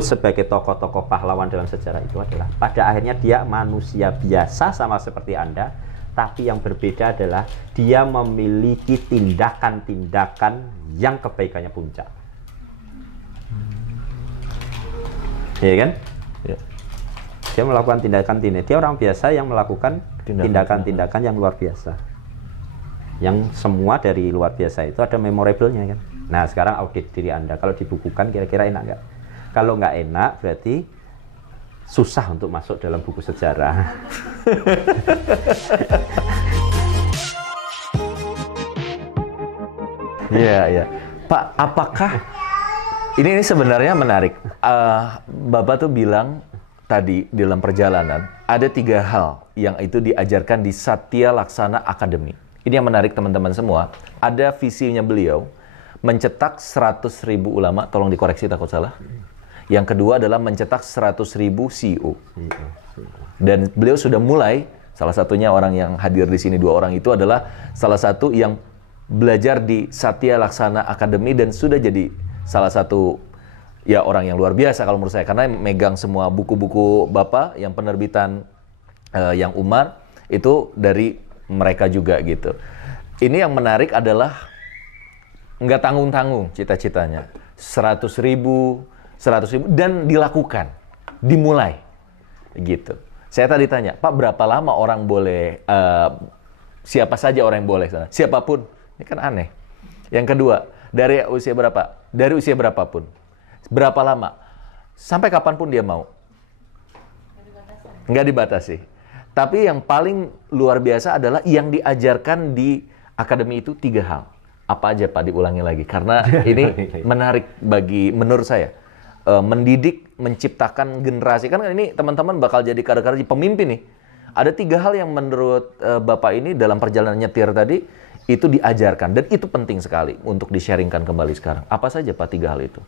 sebagai tokoh-tokoh pahlawan dalam sejarah itu adalah pada akhirnya dia manusia biasa sama seperti Anda, tapi yang berbeda adalah dia memiliki tindakan-tindakan yang kebaikannya puncak. Iya kan? Ya. Dia melakukan tindakan-tindakan. Dia orang biasa yang melakukan tindakan-tindakan yang luar biasa. Yang semua dari luar biasa itu ada memorable-nya kan. Nah, sekarang audit diri Anda. Kalau dibukukan kira-kira enak nggak? Kalau nggak enak berarti susah untuk masuk dalam buku sejarah. Iya, iya. Pak, apakah ini sebenarnya menarik? Bapak tuh bilang tadi dalam perjalanan ada 3 hal yang itu diajarkan di Satya Laksana Academy. Ini yang menarik teman-teman semua. Ada visinya beliau mencetak 100.000 ulama, tolong dikoreksi takut salah. Yang kedua adalah mencetak 100.000 CEO. Dan beliau sudah mulai, salah satunya orang yang hadir di sini 2 orang itu adalah salah satu yang belajar di Satya Laksana Academy dan sudah jadi salah satu ya orang yang luar biasa kalau menurut saya, karena megang semua buku-buku Bapak yang penerbitan yang Umar itu dari mereka juga gitu. Ini yang menarik adalah nggak tanggung-tanggung cita-citanya, 100.000 dan dilakukan, dimulai gitu. Saya tadi tanya, Pak, berapa lama orang boleh, siapa saja orang yang boleh sana, siapapun, ini kan aneh. Yang kedua, dari usia berapa? Dari usia berapapun, berapa lama, sampai kapanpun dia mau, nggak dibatasi. Tapi yang paling luar biasa adalah yang diajarkan di akademi itu 3 hal. Apa aja Pak, diulangi lagi, karena ini menarik bagi menurut saya. Mendidik, menciptakan generasi. Kan ini teman-teman bakal jadi kader-kader pemimpin nih. Ada 3 hal yang menurut Bapak ini dalam perjalanan nyetir tadi itu diajarkan. Dan itu penting sekali untuk di-sharingkan kembali sekarang. Apa saja Pak 3 hal itu?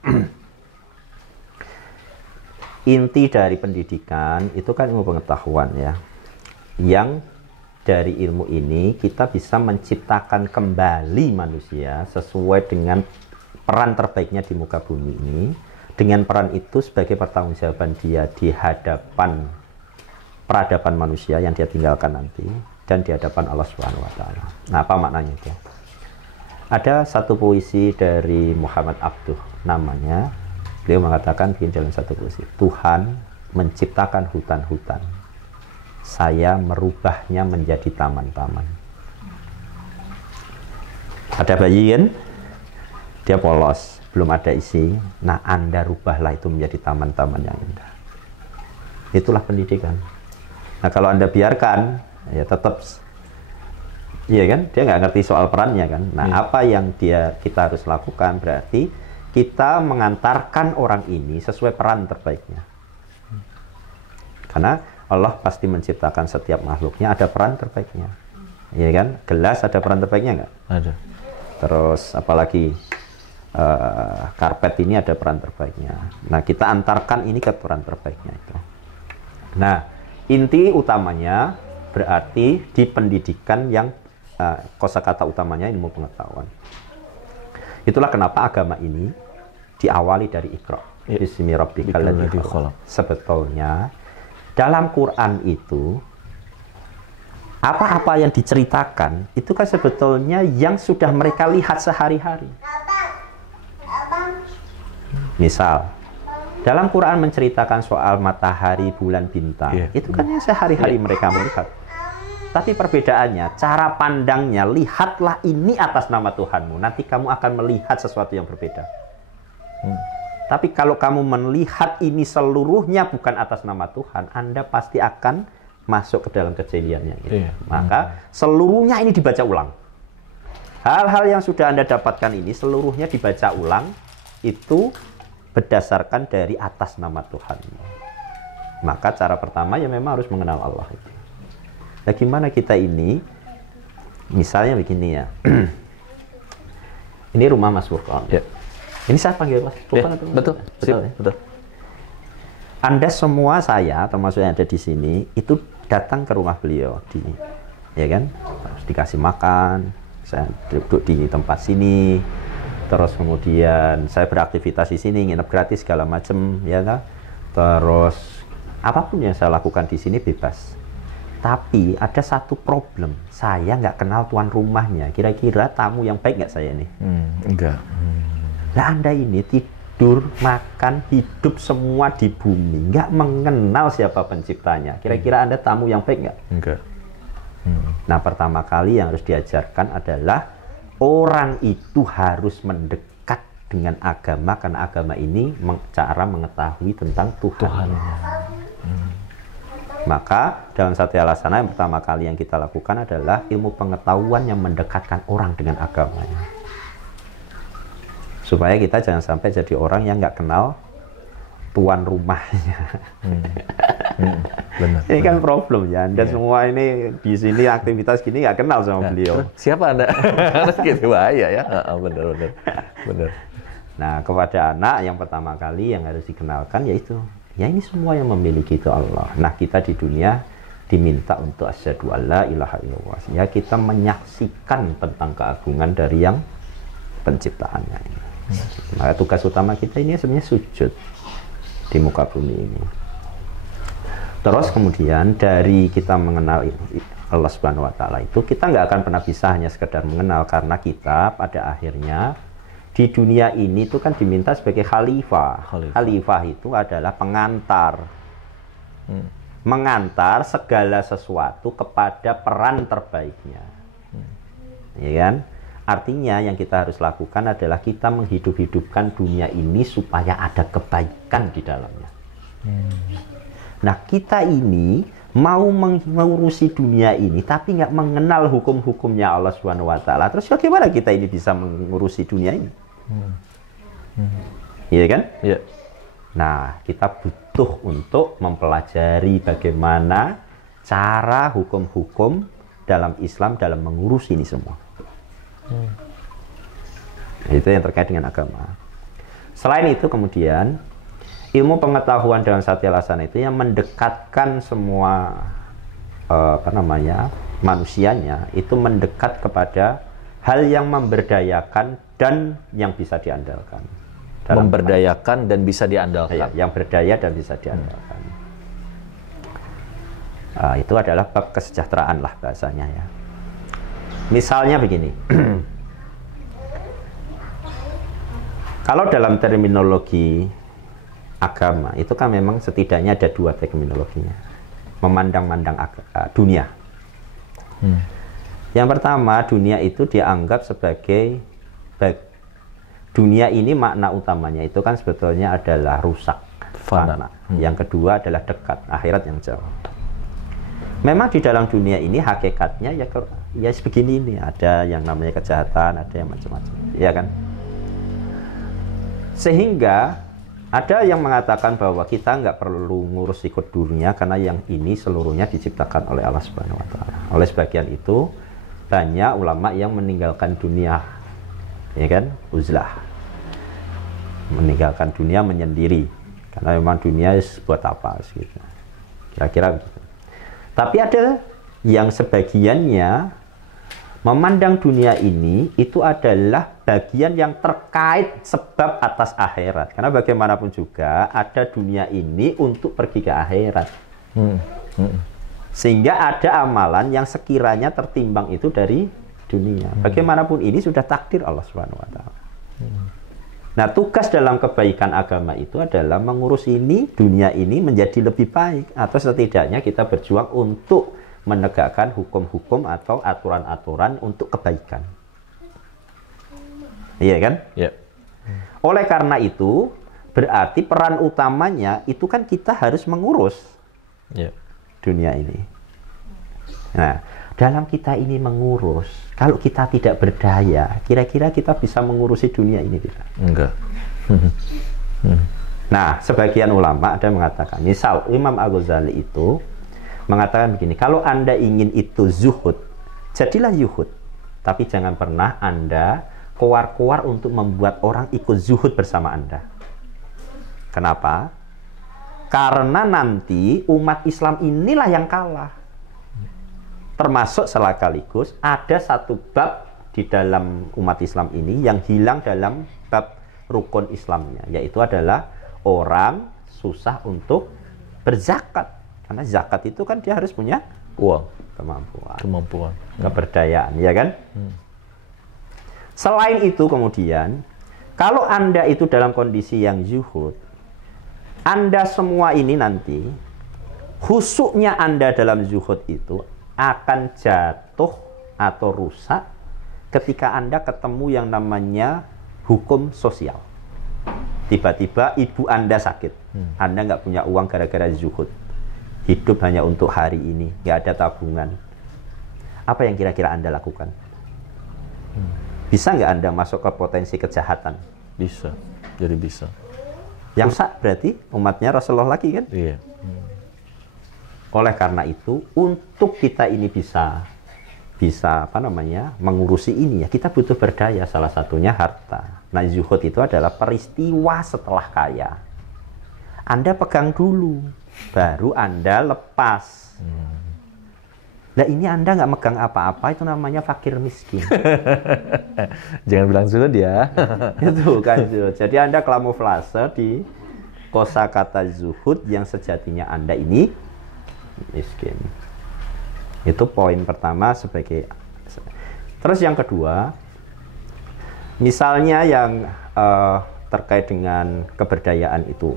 Inti dari pendidikan itu kan ilmu pengetahuan ya. Yang dari ilmu ini kita bisa menciptakan kembali manusia sesuai dengan peran terbaiknya di muka bumi ini. Dengan peran itu sebagai pertanggungjawaban dia di hadapan peradaban manusia yang dia tinggalkan nanti dan di hadapan Allah Subhanahu wa taala. Nah, apa maknanya itu? Ada satu puisi dari Muhammad Abduh namanya. Beliau mengatakan begini dalam satu puisi, Tuhan menciptakan hutan-hutan. Saya merubahnya menjadi taman-taman. Ada bayi kan? Dia polos, belum ada isi. Nah, Anda rubahlah itu menjadi taman-taman yang indah. Itulah pendidikan. Nah, kalau Anda biarkan, ya tetap, iya kan? Dia nggak ngerti soal perannya kan. Nah, apa yang kita harus lakukan berarti kita mengantarkan orang ini sesuai peran terbaiknya. Karena Allah pasti menciptakan setiap makhluknya ada peran terbaiknya. Iya kan? Gelas ada peran terbaiknya nggak? Ada. Terus apalagi karpet ini ada peran terbaiknya. Nah, kita antarkan ini ke peran terbaiknya itu. Nah, inti utamanya berarti di pendidikan yang kosakata utamanya ilmu pengetahuan. Itulah kenapa agama ini diawali dari Iqra. Bismi rabbikal ladzi khalaq. Sebetulnya dalam Quran itu apa-apa yang diceritakan itu kan sebetulnya yang sudah mereka lihat sehari-hari. Misal, dalam Quran menceritakan soal matahari, bulan, bintang. Itu kan yang sehari-hari mereka melihat. Tapi perbedaannya, cara pandangnya, lihatlah ini atas nama Tuhanmu. Nanti kamu akan melihat sesuatu yang berbeda. Tapi kalau kamu melihat ini seluruhnya bukan atas nama Tuhan, Anda pasti akan masuk ke dalam kejadiannya. Gitu. Maka seluruhnya ini dibaca ulang. Hal-hal yang sudah Anda dapatkan ini seluruhnya dibaca ulang, itu berdasarkan dari atas nama Tuhan. Maka cara pertama ya memang harus mengenal Allah. Nah, gimana kita ini? Misalnya begini ya. Ini rumah Mas Furqan. Ya. Ini saya panggil Mas Furqan atau betul. Betul, ya? Betul. Anda semua, saya termasuk yang ada di sini itu datang ke rumah beliau ya kan? Terus dikasih makan, saya duduk di tempat sini. Terus kemudian saya beraktivitas di sini, nginep gratis segala macam, ya kan? Terus apapun yang saya lakukan di sini bebas. Tapi ada satu problem, saya nggak kenal tuan rumahnya. Kira-kira tamu yang baik nggak saya nih? Enggak. Nah, Anda ini tidur, makan, hidup semua di bumi, nggak mengenal siapa penciptanya. Kira-kira Anda tamu yang baik nggak? Enggak. Nah, pertama kali yang harus diajarkan adalah orang itu harus mendekat dengan agama, karena agama ini cara mengetahui tentang Tuhan. Maka dalam Satya Laksana yang pertama kali yang kita lakukan adalah ilmu pengetahuan yang mendekatkan orang dengan agamanya. Supaya kita jangan sampai jadi orang yang nggak kenal tuan rumahnya. Benar. Ini kan problem ya. Anda semua ini di sini aktivitas gini nggak kenal sama beliau. Siapa Anda? Gitu bahaya ya. Benar. Nah, kepada anak yang pertama kali yang harus dikenalkan yaitu, ya ini semua yang memiliki itu Allah. Nah, kita di dunia diminta untuk asyhadu alla ilaha illallah. Ya, kita menyaksikan tentang keagungan dari yang penciptaannya ini. Maka tugas utama kita ini sebenarnya sujud di muka bumi ini. Terus kemudian dari kita mengenal Allah Subhanahu wa Ta'ala itu, kita nggak akan pernah bisa hanya sekedar mengenal, karena kita pada akhirnya di dunia ini itu kan diminta sebagai khalifah. Khalifah itu adalah pengantar. Mengantar segala sesuatu kepada peran terbaiknya. Ya kan? Artinya yang kita harus lakukan adalah kita menghidup-hidupkan dunia ini supaya ada kebaikan di dalamnya. Nah, kita ini mau mengurusi dunia ini tapi nggak mengenal hukum-hukumnya Allah Subhanahu wa Ta'ala. Terus bagaimana kita ini bisa mengurusi dunia ini? Iya kan? Iya. Nah, kita butuh untuk mempelajari bagaimana cara hukum-hukum dalam Islam dalam mengurusi ini semua. Itu yang terkait dengan agama. Selain itu kemudian ilmu pengetahuan dalam Satya Laksana itu yang mendekatkan semua manusianya itu mendekat kepada hal yang memberdayakan dan yang bisa diandalkan. Memberdayakan dan bisa diandalkan. Yang berdaya dan bisa diandalkan. Itu adalah bab kesejahteraan lah bahasanya ya. Misalnya begini, kalau dalam terminologi agama itu kan memang setidaknya ada dua terminologinya, memandang-mandang dunia. Yang pertama, dunia itu dianggap sebagai dunia ini makna utamanya itu kan sebetulnya adalah rusak, fana. Yang kedua adalah dekat, akhirat yang jauh. Memang di dalam dunia ini hakikatnya ya sebegini ini, ada yang namanya kejahatan, ada yang macam-macam, ya kan? Sehingga ada yang mengatakan bahwa kita nggak perlu ngurus ikut dunia karena yang ini seluruhnya diciptakan oleh Allah Subhanahu wa Ta'ala. Oleh sebagian itu banyak ulama yang meninggalkan dunia, ya kan? Uzlah, meninggalkan dunia, menyendiri, karena memang dunia buat apa gitu. Kira-kira begitu. Tapi ada yang sebagiannya memandang dunia ini itu adalah bagian yang terkait sebab atas akhirat. Karena bagaimanapun juga ada dunia ini untuk pergi ke akhirat. Sehingga ada amalan yang sekiranya tertimbang itu dari dunia. Bagaimanapun ini sudah takdir Allah Subhanahu wa Ta'ala. Nah, tugas dalam kebaikan agama itu adalah mengurus ini, dunia ini menjadi lebih baik. Atau setidaknya kita berjuang untuk menegakkan hukum-hukum atau aturan-aturan untuk kebaikan. Iya kan? Iya. Oleh karena itu, berarti peran utamanya itu kan kita harus mengurus dunia ini. Nah, dalam kita ini mengurus, kalau kita tidak berdaya, kira-kira kita bisa mengurusi dunia ini tidak? Enggak. Nah, sebagian ulama ada yang mengatakan, misal Imam Al-Ghazali itu mengatakan begini, kalau Anda ingin itu zuhud, jadilah zuhud. Tapi jangan pernah Anda keluar-keluar untuk membuat orang ikut zuhud bersama Anda. Kenapa? Karena nanti umat Islam inilah yang kalah. Termasuk sekaligus ada satu bab di dalam umat Islam ini yang hilang dalam bab rukun Islamnya, yaitu adalah orang susah untuk berzakat. Karena zakat itu kan dia harus punya Uang. kemampuan, keberdayaan, ya kan? Selain itu kemudian, kalau Anda itu dalam kondisi yang zuhud, Anda semua ini nanti, khusyuknya Anda dalam zuhud itu akan jatuh atau rusak ketika Anda ketemu yang namanya hukum sosial. Tiba-tiba ibu Anda sakit, Anda nggak punya uang gara-gara zuhud, hidup hanya untuk hari ini, nggak ada tabungan. Apa yang kira-kira Anda lakukan? Bisa nggak Anda masuk ke potensi kejahatan? Bisa, jadi bisa. Yang sak berarti umatnya Rasulullah lagi kan? Iya. Oleh karena itu, untuk kita ini bisa mengurusi ini ya, kita butuh berdaya, salah satunya harta. Nah, zuhud itu adalah peristiwa setelah kaya. Anda pegang dulu, baru Anda lepas. Nah, ini Anda nggak megang apa-apa, itu namanya fakir miskin. Jangan bilang zuhud ya. Itu kan zuhud. Jadi Anda kamuflase di kosakata zuhud yang sejatinya Anda ini miskin. Itu poin pertama sebagai. Terus yang kedua, misalnya yang terkait dengan keberdayaan itu.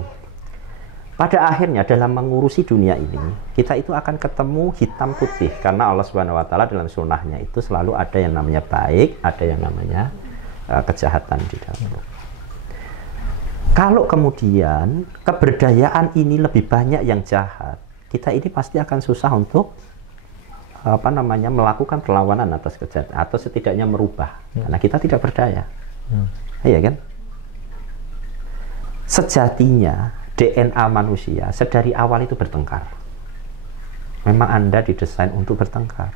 Pada akhirnya dalam mengurusi dunia ini, kita itu akan ketemu hitam putih karena Allah Subhanahu wa taala dalam sunnahnya itu selalu ada yang namanya baik, ada yang namanya kejahatan di dalam. Kalau kemudian keberdayaan ini lebih banyak yang jahat, kita ini pasti akan susah untuk melakukan perlawanan atas kejahatan atau setidaknya merubah, karena kita tidak berdaya. Iya kan? Sejatinya DNA manusia sedari awal itu bertengkar. Memang Anda didesain untuk bertengkar.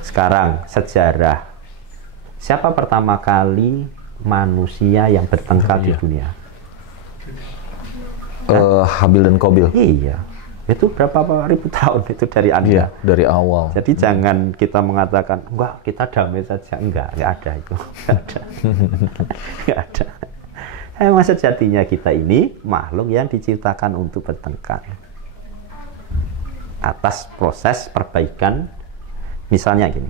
Sekarang sejarah, siapa pertama kali manusia yang bertengkar di dunia? Habil dan Qabil. Iya, itu berapa ribu tahun itu dari Anda. Iya, dari awal. Jadi jangan kita mengatakan enggak, kita damai saja. Enggak ada itu. Enggak ada. Emang sejatinya kita ini makhluk yang diciptakan untuk bertengkar atas proses perbaikan. Misalnya gini,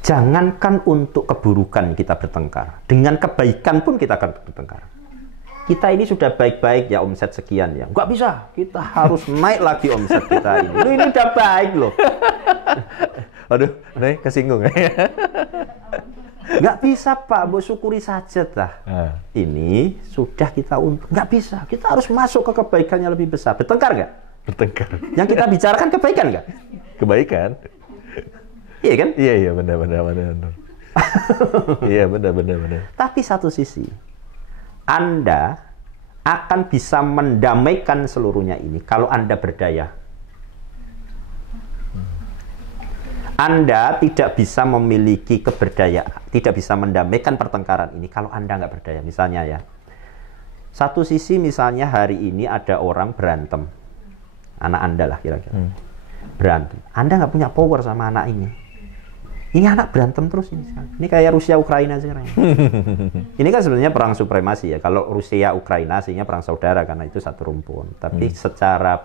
jangankan untuk keburukan kita bertengkar, dengan kebaikan pun kita akan bertengkar. Kita ini sudah baik-baik ya, omset sekian ya, nggak bisa, kita harus naik lagi omset kita ini. Ini udah baik loh. Aduh, nih kesinggung. Nggak bisa Pak, bersyukuri saja dah. Ini sudah kita nggak bisa. Kita harus masuk ke kebaikan yang lebih besar. Bertengkar nggak? Bertengkar. Yang kita bicarakan kebaikan nggak? Kebaikan. Iya kan? Iya benar. Iya benar. Tapi satu sisi, Anda akan bisa mendamaikan seluruhnya ini kalau Anda berdaya. Anda tidak bisa memiliki keberdayaan, tidak bisa mendamaikan pertengkaran ini kalau Anda nggak berdaya. Misalnya ya, satu sisi misalnya hari ini ada orang berantem, anak Anda lah kira-kira, berantem. Anda nggak punya power sama anak ini. Ini anak berantem terus ini. Ini kayak Rusia Ukraina sekarang. Ini kan sebenarnya perang supremasi ya. Kalau Rusia Ukraina sehingga perang saudara karena itu satu rumpun. Tapi secara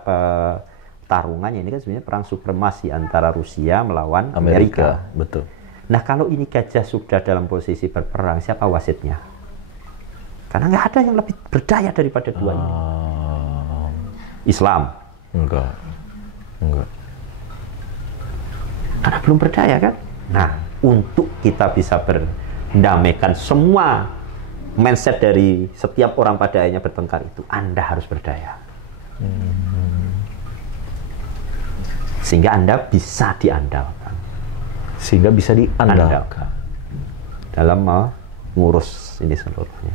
tarungannya ini kan sebenarnya perang supremasi antara Rusia melawan Amerika. Betul. Nah, kalau ini gajah sudah dalam posisi berperang, siapa wasitnya? Karena nggak ada yang lebih berdaya daripada duanya. Islam. Enggak. Karena belum berdaya kan? Nah, untuk kita bisa mendamaikan semua mindset dari setiap orang pada akhirnya bertengkar itu, Anda harus berdaya. Sehingga Anda bisa diandalkan. Dalam mengurus ini seluruhnya.